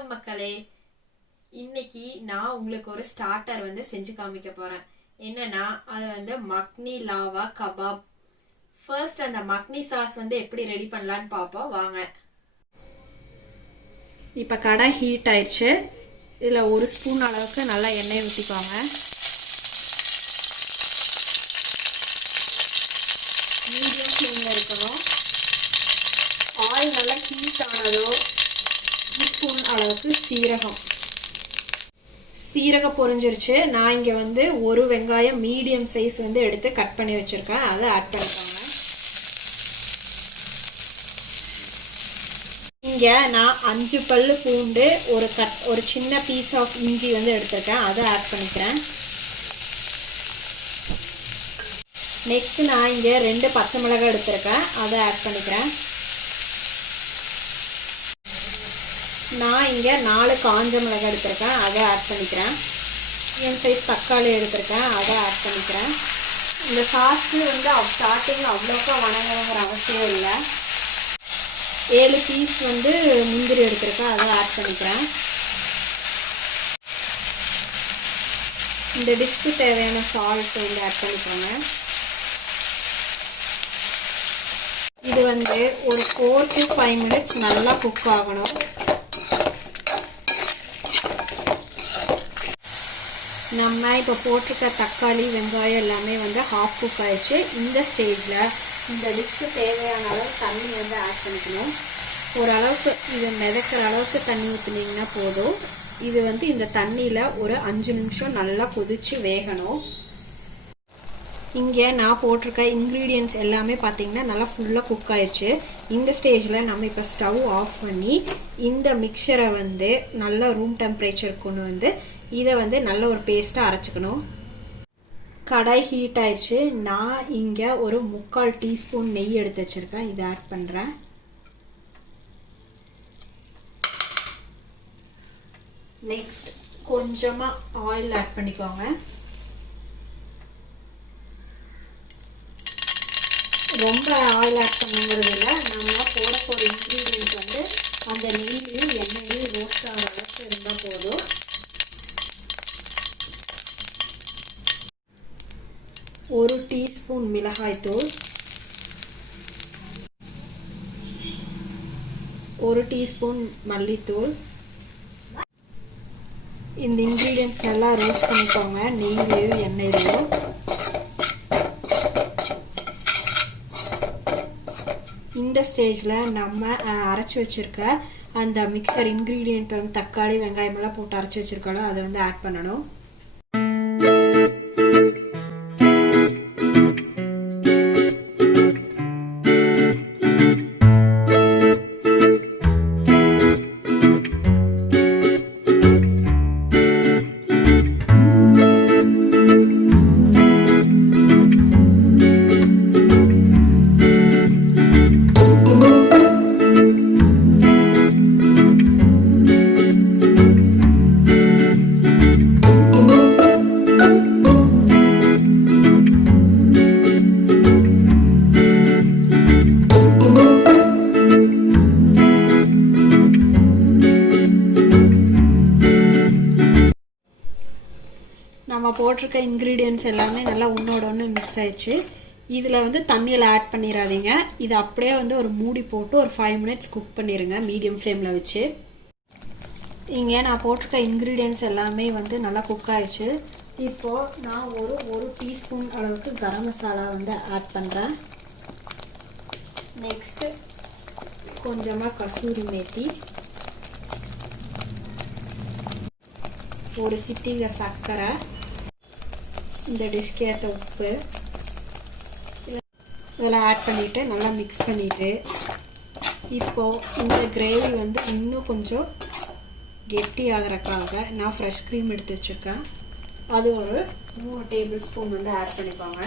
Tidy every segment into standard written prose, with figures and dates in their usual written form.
வணக்கம் மக்களே. இன்னைக்கு நான் உங்களுக்கு ஒரு ஸ்டார்டர் வந்து செஞ்சு காமிக்க போறேன். என்னன்னா அது வந்து மக்னி லாவா கபாப். ஃபர்ஸ்ட் அந்த மக்னி சாஸ் வந்து எப்படி ரெடி பண்ணலான்னு பார்ப்போம் வாங்க. இப்போ கடாய் ஹீட் ஆயிடுச்சு. இதில் ஒரு ஸ்பூன் அளவுக்கு நல்லா எண்ணெய் ஊற்றிக்கோங்க. மீடியம் ஃப்ளேமில் இருக்கணும். ஆயில் நல்லா ஹீட் ஆனதோ ஸ்பூன் அளவுக்கு சீரகம் பொரிஞ்சிருச்சு. நான் இங்கே வந்து ஒரு வெங்காயம் மீடியம் சைஸ் வந்து எடுத்து கட் பண்ணி வச்சுருக்கேன். அதை ஆட் பண்ணிக்கோங்க. இங்கே நான் 5 பல்லு பூண்டு, ஒரு சின்ன பீஸ் ஆஃப் இஞ்சி வந்து எடுத்திருக்கேன். அதை ஆட் பண்ணிக்கிறேன். நெக்ஸ்ட் நான் இங்கே 2 பச்சை மிளகாய் எடுத்திருக்கேன். அதை ஆட் பண்ணிக்கிறேன். நான் இங்கே 4 காஞ்ச மிளகாய் எடுத்திருக்கேன். அதை ஆட் பண்ணிக்கிறேன். மீடியம் சைஸ் தக்காளி எடுத்திருக்கேன். அதை ஆட் பண்ணிக்கிறேன். இந்த சாஸ்க்கு வந்து ஸ்டார்டிங்கில் அவ்வளோக்கா வணங்கணுங்கிற அவசியம் இல்லை. 7 பீஸ் வந்து முந்திரி எடுத்திருக்கேன். அதை ஆட் பண்ணிக்கிறேன். இந்த டிஷ்க்கு தேவையான சால்ட் வந்து ஆட் பண்ணிக்கோங்க. இது வந்து ஒரு 4 to 5 minutes நல்லா குக் ஆகணும். நம்ம இப்போ போட்டிருக்க தக்காளி வெங்காயம் எல்லாமே வந்து ஹாஃப் குக் ஆயிடுச்சு. இந்த ஸ்டேஜில் இந்த டிஷ்க்கு தேவையான அளவு தண்ணி வந்து ஆட் பண்ணிக்கணும். ஓரளவுக்கு இதை மிதக்கிற அளவுக்கு தண்ணி ஊற்றினீங்கன்னா போதும். இது வந்து இந்த தண்ணியில் ஒரு 5 நிமிஷம் நல்லா கொதித்து வேகணும். இங்கே நான் போட்டிருக்க இன்க்ரீடியன்ட்ஸ் எல்லாமே பார்த்திங்கன்னா நல்லா ஃபுல்லாக குக் ஆயிடுச்சு. இந்த ஸ்டேஜில் நம்ம இப்போ ஸ்டவ் ஆஃப் பண்ணி இந்த மிக்சரை வந்து நல்லா ரூம் டெம்பரேச்சர் கொண்டு வந்து இதை வந்து நல்ல ஒரு பேஸ்ட்டாக அரைச்சிக்கணும். கடாய் ஹீட் ஆயிடுச்சு. நான் இங்கே ஒரு 3/4 டீஸ்பூன் நெய் எடுத்து வச்சுருக்கேன். இதை ஆட் பண்ணுறேன். நெக்ஸ்ட் கொஞ்சமாக ஆயில் ஆட் பண்ணிக்கோங்க. ரொம்ப ஆயில் ஆட் பண்ணுங்கிறது இல்லை. நம்ம போட போகிற இன்க்ரீடியன்ட் வந்து அந்த நெய்லையும் எண்ணெயிலையும் ரோஸ்ட் ஆகிற அளவுக்கு இருந்தால் போதும். ஒரு டீஸ்பூன் மிளகாய்த்தூள், 1 டீஸ்பூன் மல்லித்தூள். இந்த இன்க்ரீடியன்ட்ஸ் நல்லா ரோஸ்ட் பண்ணிக்கோங்க நெய்லையும் எண்ணெயிலையும். இந்த ஸ்டேஜில் நம்ம அரைச்சி வச்சுருக்க அந்த மிக்சர் இன்க்ரீடியண்ட் வந்து தக்காளி வெங்காயமெல்லாம் போட்டு அரைச்சி வச்சுருக்கோம். அதை வந்து ஆட் பண்ணணும். நம்ம போட்டிருக்க இன்க்ரீடியன்ட்ஸ் எல்லாமே நல்லா ஒன்றோட ஒன்று மிக்ஸ் ஆயிடுச்சு. இதில் வந்து தண்ணியில் ஆட் பண்ணிடாதீங்க. இது அப்படியே வந்து ஒரு மூடி போட்டு ஒரு 5 minutes குக் பண்ணிடுங்க மீடியம் ஃப்ளேமில் வச்சு. இங்கே நான் போட்டிருக்க இன்க்ரீடியன்ட்ஸ் எல்லாமே வந்து நல்லா குக் ஆயிடுச்சு. இப்போது நான் ஒரு டீஸ்பூன் அளவுக்கு கரம் மசாலா வந்து ஆட் பண்ணுறேன். நெக்ஸ்ட்டு கொஞ்சமாக கசூரி மேத்தி, ஒரு சிட்டிகை சர்க்கரை, இந்த டிஷ்க்கு ஏற்ற உப்பு இதெல்லாம் ஆட் பண்ணிவிட்டு நல்லா மிக்ஸ் பண்ணிவிட்டு இப்போது இந்த கிரேவி வந்து இன்னும் கொஞ்சம் கெட்டி ஆகிறதுக்காக நான் ஃப்ரெஷ் க்ரீம் எடுத்து வச்சுருக்கேன். அது ஒரு 3 டேபிள் ஸ்பூன் வந்து ஆட் பண்ணிப்பாங்க.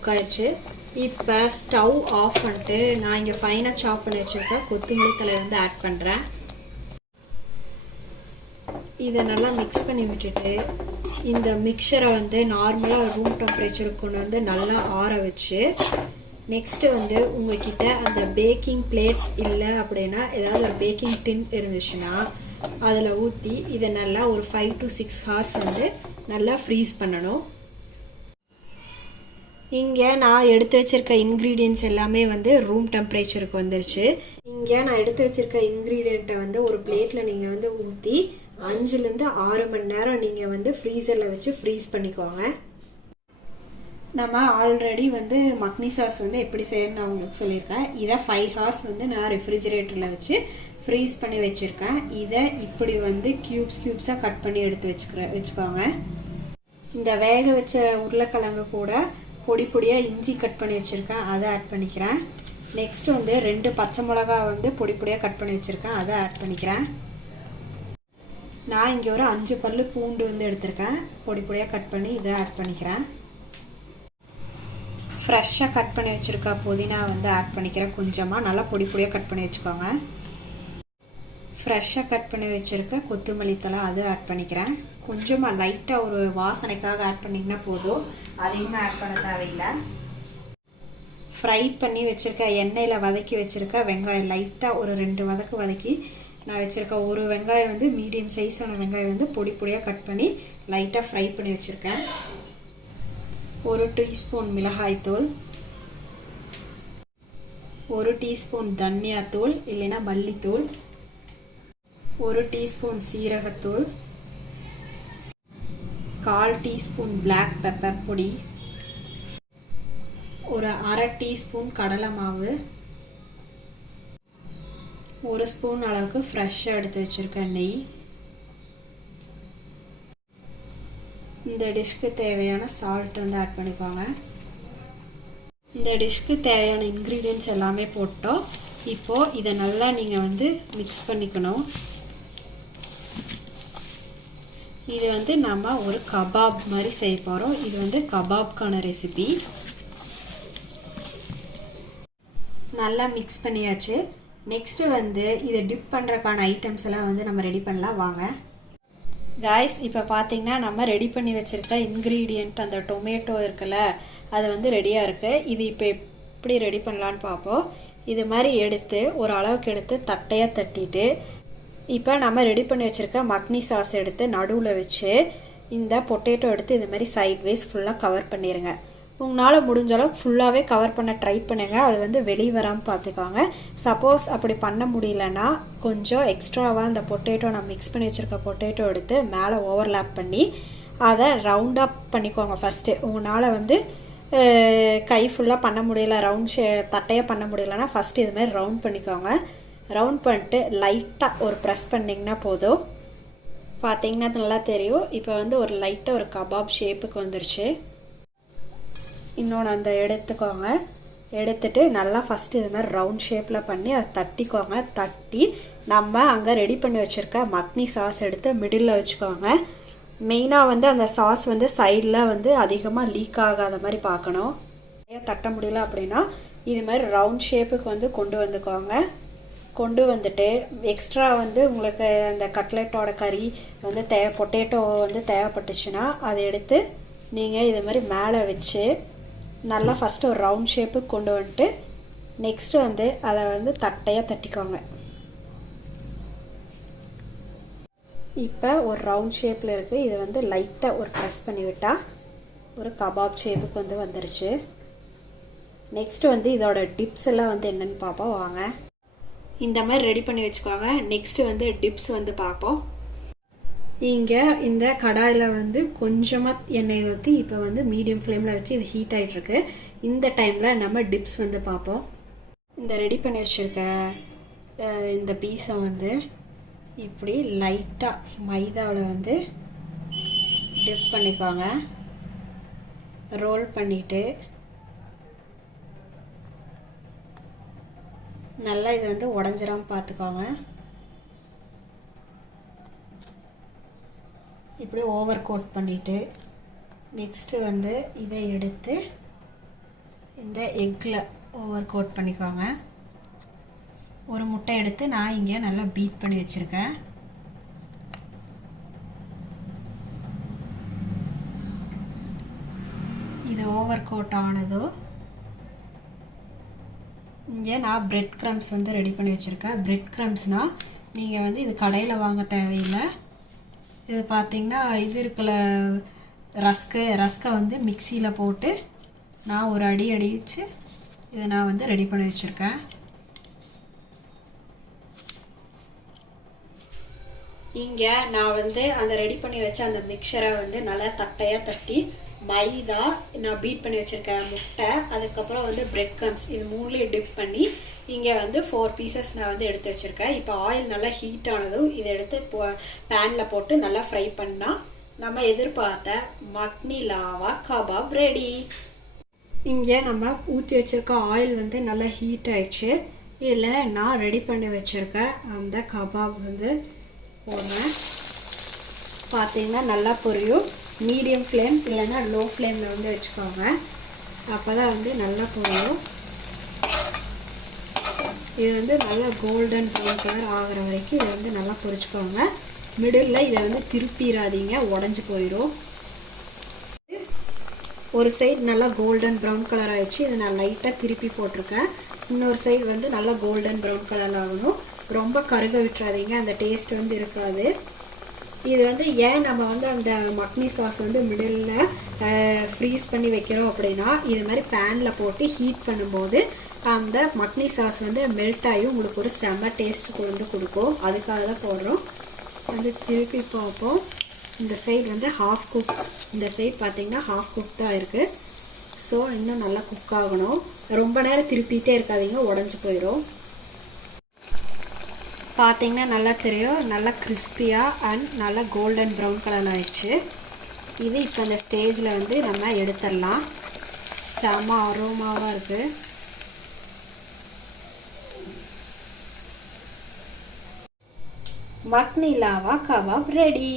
குக் ஆயிடுச்சு. இப்போ ஸ்டவ் ஆஃப் பண்ணிட்டு நான் இங்கே ஃபைனாக சாப் பண்ணி வச்சுருக்கேன் கொத்தமல்லி தழை வந்து ஆட் பண்ணுறேன். இதை நல்லா மிக்ஸ் பண்ணி விட்டுட்டு இந்த மிக்சரை வந்து நார்மலாக ரூம் டெம்பரேச்சருக்கு கொண்டு வந்து நல்லா ஆற வச்சு நெக்ஸ்ட்டு வந்து உங்கள்கிட்ட அந்த பேக்கிங் பிளேட் இல்லை அப்படின்னா ஏதாவது ஒரு பேக்கிங் டின் இருந்துச்சுன்னா அதில் ஊற்றி இதை நல்லா ஒரு 5 to 6 hours வந்து நல்லா ஃப்ரீஸ் பண்ணணும். இங்கே நான் எடுத்து வச்சுருக்க இன்க்ரீடியன்ட்ஸ் எல்லாமே வந்து ரூம் டெம்பரேச்சருக்கு வந்துருச்சு. இங்கே நான் எடுத்து வச்சுருக்க இன்க்ரீடியண்ட்டை வந்து ஒரு பிளேட்டில் நீங்கள் வந்து ஊற்றி 5லேருந்து 6 மணி நேரம் நீங்கள் வந்து ஃப்ரீசரில் வச்சு ஃப்ரீஸ் பண்ணிக்கோங்க. நம்ம ஆல்ரெடி வந்து மக்னி சாஸ் வந்து எப்படி செய்யணும்னு நான் உங்களுக்கு சொல்லியிருக்கேன். இதை 5 hours வந்து நான் ரெஃப்ரிஜிரேட்டரில் வச்சு ஃப்ரீஸ் பண்ணி வச்சுருக்கேன். இதை இப்படி வந்து க்யூப்ஸாக கட் பண்ணி எடுத்து வச்சுக்கோங்க. இந்த வேக வச்ச உருளைக்கிழங்கு கூட பொடி பொடியாக இஞ்சி கட் பண்ணி வச்சுருக்கேன், அதை ஆட் பண்ணிக்கிறேன். நெக்ஸ்ட்டு வந்து 2 பச்சை மிளகா வந்து பொடி பொடியாக கட் பண்ணி வச்சுருக்கேன், அதை ஆட் பண்ணிக்கிறேன். நான் இங்கே ஒரு 5 பல்லு பூண்டு வந்து எடுத்திருக்கேன், பொடி பொடியாக கட் பண்ணி இதை ஆட் பண்ணிக்கிறேன். ஃப்ரெஷ்ஷாக கட் பண்ணி வச்சுருக்க புதினா வந்து ஆட் பண்ணிக்கிறேன். கொஞ்சமாக நல்லா பொடி பொடியாக கட் பண்ணி வச்சுக்கோங்க. ஃப்ரெஷ்ஷாக கட் பண்ணி வச்சுருக்க கொத்தமல்லி தழை அது ஆட் பண்ணிக்கிறேன். கொஞ்சமாக லைட்டாக ஒரு வாசனைக்காக ஆட் பண்ணிங்கன்னா போதும், அதிகமாக ஆட் பண்ண தேவையில்லை. ஃப்ரை பண்ணி வச்சுருக்க எண்ணெயில் வதக்கி வச்சுருக்க வெங்காயம் லைட்டாக ஒரு 2 வதக்கி நான் வச்சுருக்க ஒரு வெங்காயம் வந்து மீடியம் சைஸான வெங்காயம் வந்து பொடி பொடியாக கட் பண்ணி லைட்டாக ஃப்ரை பண்ணி வச்சுருக்கேன். 1 டீஸ்பூன் மிளகாய்த்தூள், 1 டீஸ்பூன் தனியாத்தூள் இல்லைன்னா மல்லித்தூள், 1 டீஸ்பூன் சீரகத்தூள், 1/4 டீஸ்பூன் பிளாக் பெப்பர் பொடி, ஒரு 1/2 டீஸ்பூன் கடலை மாவு, 1 ஸ்பூன் அளவுக்கு ஃப்ரெஷ்ஷாக எடுத்து வச்சுருக்க நெய். இந்த டிஷ்க்கு தேவையான சால்ட் வந்து ஆட் பண்ணிக்கோங்க. இந்த டிஷ்க்கு தேவையான இன்க்ரீடியன்ட்ஸ் எல்லாமே போட்டோம். இப்போது இதை நல்லா நீங்கள் வந்து மிக்ஸ் பண்ணிக்கணும். இது வந்து நம்ம ஒரு கபாப் மாதிரி செய்ய போகிறோம். இது வந்து கபாப்கான ரெசிபி. நல்லா மிக்ஸ் பண்ணியாச்சு. நெக்ஸ்ட்டு வந்து இதை டிப் பண்ணுறக்கான ஐட்டம்ஸ் எல்லாம் வந்து நம்ம ரெடி பண்ணலாம் வாங்க. காய்ஸ், இப்போ பார்த்தீங்கன்னா நம்ம ரெடி பண்ணி வச்சுருக்க இன்க்ரீடியண்ட் அந்த டொமேட்டோ இருக்குல்ல, அது வந்து ரெடியாக இருக்குது. இது இப்போ எப்படி ரெடி பண்ணலான்னு பார்ப்போம். இது மாதிரி எடுத்து ஒரு அளவுக்கு எடுத்து தட்டையாக தட்டிட்டு இப்போ நம்ம ரெடி பண்ணி வச்சுருக்க மக்னி சாஸ் எடுத்து நடுவில் வச்சு இந்த பொட்டேட்டோ எடுத்து இது மாதிரி சைட்வைஸ் ஃபுல்லாக கவர் பண்ணிடுங்க. உங்களால் முடிஞ்ச அளவுக்கு ஃபுல்லாகவே கவர் பண்ண ட்ரை பண்ணுங்கள். அது வந்து வெளியே வராமல் பார்த்துக்கோங்க. சப்போஸ் அப்படி பண்ண முடியலன்னா கொஞ்சம் எக்ஸ்ட்ராவாக அந்த பொட்டேட்டோ நான் மிக்ஸ் பண்ணி வச்சுருக்க பொட்டேட்டோ எடுத்து மேலே ஓவர்லேப் பண்ணி அதை ரவுண்டாக பண்ணிக்கோங்க. ஃபஸ்ட்டு உங்களால் வந்து கை ஃபுல்லாக பண்ண முடியல, தட்டையாக பண்ண முடியலன்னா ஃபஸ்ட்டு இது மாதிரி ரவுண்ட் பண்ணிக்கோங்க. ரவுண்ட் பண்ணிட்டு லைட்டாக ஒரு ப்ரெஸ் பண்ணிங்கன்னா போதும். பார்த்தீங்கன்னா நல்லா தெரியும். இப்போ வந்து ஒரு லைட்டாக ஒரு கபாப் ஷேப்புக்கு வந்துருச்சு. இன்னொன்று அந்த எடுத்துக்கோங்க. எடுத்துட்டு நல்லா ஃபஸ்ட்டு இது மாதிரி ரவுண்ட் ஷேப்பில் பண்ணி அதை தட்டிக்கோங்க. தட்டி நம்ம அங்கே ரெடி பண்ணி வச்சுருக்க மக்னி சாஸ் எடுத்து மிடில் வச்சுக்கோங்க. மெயினாக வந்து அந்த சாஸ் வந்து சைடில் வந்து அதிகமாக லீக் ஆகாத மாதிரி பார்க்கணும். தட்ட முடியல அப்படின்னா இது மாதிரி ரவுண்ட் ஷேப்புக்கு வந்து கொண்டு வந்துக்கோங்க. கொண்டு வந்துட்டு எக்ஸ்ட்ரா வந்து உங்களுக்கு அந்த கட்லெட்டோட கறி வந்து பொட்டேட்டோ வந்து தேவைப்பட்டுச்சுன்னா அதை எடுத்து நீங்கள் இது மாதிரி மேலே வச்சு நல்லா ஃபஸ்ட்டு ஒரு ரவுண்ட் ஷேப்புக்கு கொண்டு வந்துட்டு நெக்ஸ்ட்டு வந்து அதை வந்து தட்டையாக தட்டிக்கோங்க. இப்போ ஒரு ரவுண்ட் ஷேப்பில் இருக்குது. இதை வந்து லைட்டாக ஒரு ப்ரெஸ் பண்ணி விட்டால் ஒரு கபாப் ஷேப்புக்கு வந்து வந்துருச்சு. நெக்ஸ்ட்டு வந்து இதோட டிப்ஸ் எல்லாம் வந்து என்னென்னு பார்ப்போம் வாங்க. இந்த மாதிரி ரெடி பண்ணி வச்சுக்கோங்க. நெக்ஸ்ட்டு வந்து டிப்ஸ் வந்து பார்ப்போம். இங்கே இந்த கடாயில் வந்து கொஞ்சமாக எண்ணெய் ஊற்றி இப்போ வந்து மீடியம் ஃப்ளேமில் வச்சு இது ஹீட் ஆகிட்டுருக்கு. இந்த டைமில் நம்ம டிப்ஸ் வந்து பார்ப்போம். இந்த ரெடி பண்ணி வச்சுருக்க இந்த பீஸை வந்து இப்படி லைட்டாக மைதாவில் வந்து டிப் பண்ணிக்கோங்க. ரோல் பண்ணிவிட்டு நல்லா இது வந்து உடஞ்சிராமல் பார்த்துக்கோங்க. இப்படி ஓவர் கோட் பண்ணிவிட்டு நெக்ஸ்ட்டு வந்து இதை எடுத்து இந்த எக்கில் ஓவர் கோட் பண்ணிக்கோங்க. ஒரு முட்டை எடுத்து நான் இங்கே நல்லா பீட் பண்ணி வச்சுருக்கேன். இது ஓவர் கோட் ஆனதோ இங்கே நான் பிரெட் க்ரம்ஸ் வந்து ரெடி பண்ணி வச்சுருக்கேன். பிரெட் க்ரம்ஸ்னால் நீங்கள் வந்து இது கடையில் வாங்க தேவையில்லை. இது பார்த்திங்கன்னா இது இருக்குல்ல ரஸ்கை வந்து மிக்சியில் போட்டு நான் ஒரு அடித்து இதை நான் வந்து ரெடி பண்ணி வச்சுருக்கேன். இங்கே நான் வந்து அந்த ரெடி பண்ணி வச்ச அந்த மிக்சரை வந்து நல்லா தட்டையாக தட்டி மைதா நான் பீட் பண்ணி வச்சுருக்கேன், முட்டை, அதுக்கப்புறம் வந்து பிரெட் க்ரம்ஸ், இது மூணுலேயும் டிப் பண்ணி இங்கே வந்து 4 பீசஸ் நான் வந்து எடுத்து வச்சுருக்கேன். இப்போ ஆயில் நல்லா ஹீட் ஆனதும் இதை எடுத்து பேனில் போட்டு நல்லா ஃப்ரை பண்ணால் நம்ம எதிர்பார்த்த மக்னி லாவா கபாப் ரெடி. இங்கே நம்ம ஊற்றி வச்சுருக்க ஆயில் வந்து நல்லா ஹீட் ஆயிடுச்சு. இதில் நான் ரெடி பண்ணி வச்சுருக்க அந்த கபாப் வந்து போடுறேன். பார்த்தீங்கன்னா நல்லா பொரியும். மீடியம் ஃப்ளேம் இல்லைன்னா லோ ஃப்ளேமில் வந்து வச்சுக்கோங்க, அப்போ தான் வந்து நல்லா பொரியும். இது வந்து நல்லா கோல்டன் ப்ரௌன் கலர் ஆகிற வரைக்கும் இதை வந்து நல்லா பொரிச்சுக்கோங்க. மிடில் இதை வந்து திருப்பிடாதீங்க, உடஞ்சி போயிடும். ஒரு சைடு நல்லா கோல்டன் ப்ரௌன் கலர் ஆயிடுச்சு. இதை நான் லைட்டாக திருப்பி போட்டிருக்கேன். இன்னொரு சைடு வந்து நல்லா கோல்டன் ப்ரௌன் கலர் ஆகணும். ரொம்ப கருக விட்டுறாதீங்க, அந்த டேஸ்ட் வந்து இருக்காது. இது வந்து ஏன் நம்ம வந்து அந்த மக்னி சாஸ் வந்து மிடில் ஃப்ரீஸ் பண்ணி வைக்கிறோம் அப்படின்னா, இது மாதிரி பேனில் போட்டு ஹீட் பண்ணும்போது அந்த மக்னி சாஸ் வந்து மெல்ட் ஆகி உங்களுக்கு ஒரு செம்ம டேஸ்ட் கொண்டு கொடுக்கும். அதுக்காக தான் போடுறோம். வந்து திருப்பி பார்ப்போம். இந்த சைடு வந்து ஹாஃப் குக், இந்த சைடு பார்த்திங்கன்னா ஹாஃப் குக் தான் இருக்குது. ஸோ இன்னும் நல்லா குக் ஆகணும். ரொம்ப நேரம் திருப்பிகிட்டே இருக்காதீங்க, உடஞ்சி போயிடும். பார்த்திங்கன்னா நல்லா தெரியும், நல்லா கிறிஸ்பியாக அண்ட் நல்லா கோல்டன் ப்ரௌன் கலர் ஆயிடுச்சு. இது இப்போ அந்த ஸ்டேஜில் வந்து நம்ம எடுத்துடலாம். செம அரோமாவாக இருக்குது. Makhani lava kebab ready.